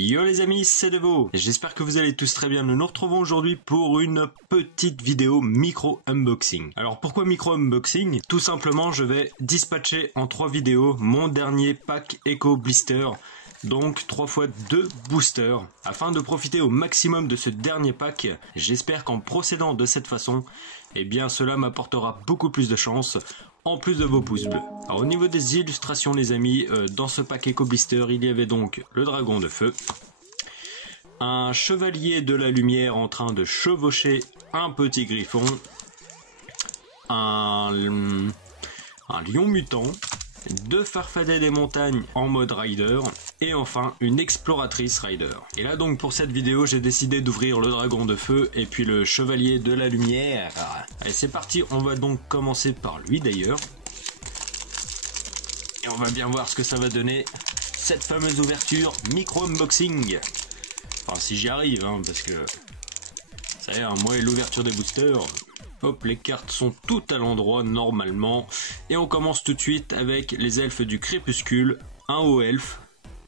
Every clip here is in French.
Yo les amis, c'est Devo. J'espère que vous allez tous très bien. Nous nous retrouvons aujourd'hui pour une petite vidéo micro unboxing. Alors pourquoi micro unboxing? Tout simplement, je vais dispatcher en 3 vidéos mon dernier pack Eco Blister. Donc 3 fois 2 boosters. Afin de profiter au maximum de ce dernier pack, j'espère qu'en procédant de cette façon, eh bien cela m'apportera beaucoup plus de chance, en plus de vos pouces bleus. Alors au niveau des illustrations les amis, dans ce pack Eco Blister, il y avait donc le dragon de feu, un chevalier de la lumière en train de chevaucher un petit griffon, un lion mutant, 2 farfadets des montagnes en mode rider, et enfin une exploratrice rider. Et là donc pour cette vidéo j'ai décidé d'ouvrir le dragon de feu et puis le chevalier de la lumière. Allez c'est parti, on va donc commencer par lui d'ailleurs. Et on va bien voir ce que ça va donner, cette fameuse ouverture micro unboxing. Enfin si j'y arrive hein, parce que ça y est, moi et l'ouverture des boosters. Hop, les cartes sont toutes à l'endroit normalement. Et on commence tout de suite avec les elfes du crépuscule. Un haut elfe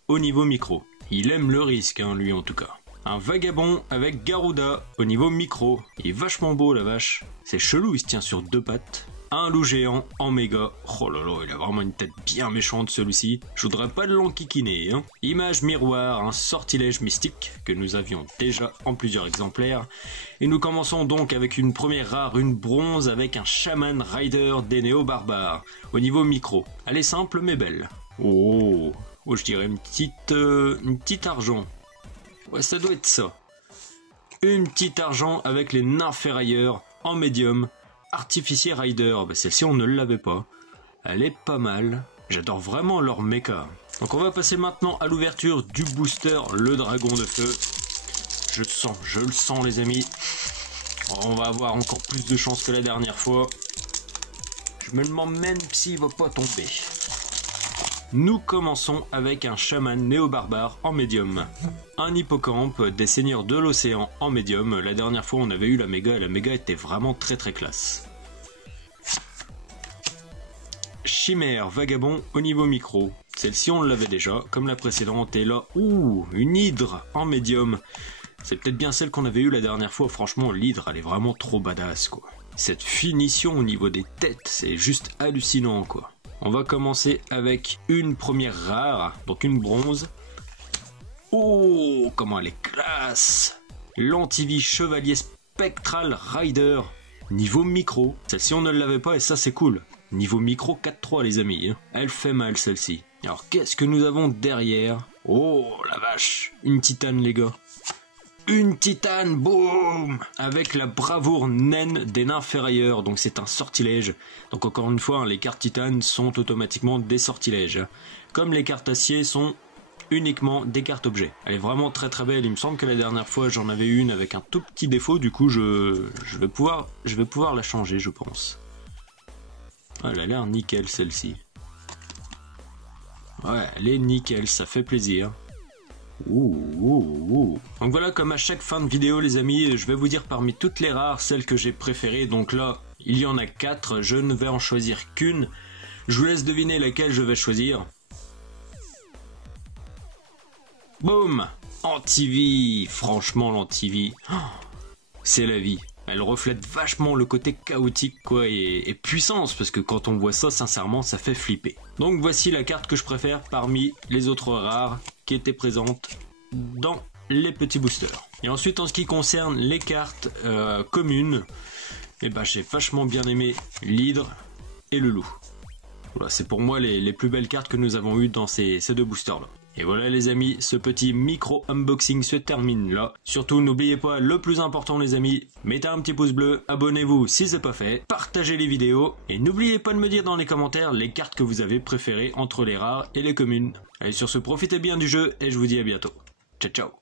au niveau micro. Il aime le risque, hein, lui en tout cas. Un vagabond avec Garuda au niveau micro. Il est vachement beau la vache. C'est chelou, il se tient sur 2 pattes. Un loup géant en méga. Oh là là, il a vraiment une tête bien méchante celui-ci. Je voudrais pas de l'enquiquiner, hein. Image miroir, un sortilège mystique que nous avions déjà en plusieurs exemplaires. Et nous commençons donc avec une première rare, une bronze avec un chaman rider des néo-barbares. Au niveau micro. Elle est simple mais belle. Oh, je dirais une petite argent. Ouais, ça doit être ça. Une petite argent avec les nains ferrailleurs en médium. Artificier Rider, celle-ci on ne l'avait pas. Elle est pas mal. J'adore vraiment leur mecha. Donc on va passer maintenant à l'ouverture du booster, le dragon de feu. Je le sens les amis. On va avoir encore plus de chance que la dernière fois. Je me demande même s'il va pas tomber. Nous commençons avec un chaman néo-barbare en médium. Un hippocampe des seigneurs de l'océan en médium. La dernière fois on avait eu la méga et la méga était vraiment très classe. Chimère vagabond au niveau micro. Celle-ci on l'avait déjà, comme la précédente. Et là, une hydre en médium. C'est peut-être bien celle qu'on avait eue la dernière fois. Franchement, l'hydre elle est vraiment trop badass quoi. Cette finition au niveau des têtes, c'est juste hallucinant quoi. On va commencer avec une première rare, donc une bronze. Oh, comment elle est classe! L'antivie chevalier spectral rider, niveau micro. Celle-ci on ne l'avait pas et ça c'est cool. Niveau micro 4-3 les amis. Elle fait mal celle-ci. Alors qu'est-ce que nous avons derrière? Oh la vache! Une titane les gars. Une titane, boum! Avec la bravoure naine des nains ferrailleurs, donc c'est un sortilège. Donc encore une fois, les cartes titanes sont automatiquement des sortilèges. Comme les cartes acier sont uniquement des cartes objets. Elle est vraiment très belle, il me semble que la dernière fois j'en avais une avec un tout petit défaut, du coup je vais pouvoir la changer je pense. Elle a l'air nickel celle-ci. Ouais, elle est nickel, ça fait plaisir. Donc voilà, comme à chaque fin de vidéo les amis, je vais vous dire parmi toutes les rares celles que j'ai préférées. Donc là, il y en a 4, je ne vais en choisir qu'une. Je vous laisse deviner laquelle je vais choisir. Boum! Antivie! Franchement l'antivie, c'est la vie. Elle reflète vachement le côté chaotique quoi et puissance parce que quand on voit ça sincèrement ça fait flipper. Donc voici la carte que je préfère parmi les autres rares qui étaient présentes dans les petits boosters. Et ensuite en ce qui concerne les cartes communes, j'ai vachement bien aimé l'hydre et le loup. Voilà, c'est pour moi les plus belles cartes que nous avons eues dans ces 2 boosters là. Et voilà les amis, ce petit micro unboxing se termine là. Surtout n'oubliez pas le plus important les amis, mettez un petit pouce bleu, abonnez-vous si c'est pas fait, partagez les vidéos et n'oubliez pas de me dire dans les commentaires les cartes que vous avez préférées entre les rares et les communes. Allez sur ce, profitez bien du jeu et je vous dis à bientôt. Ciao ciao.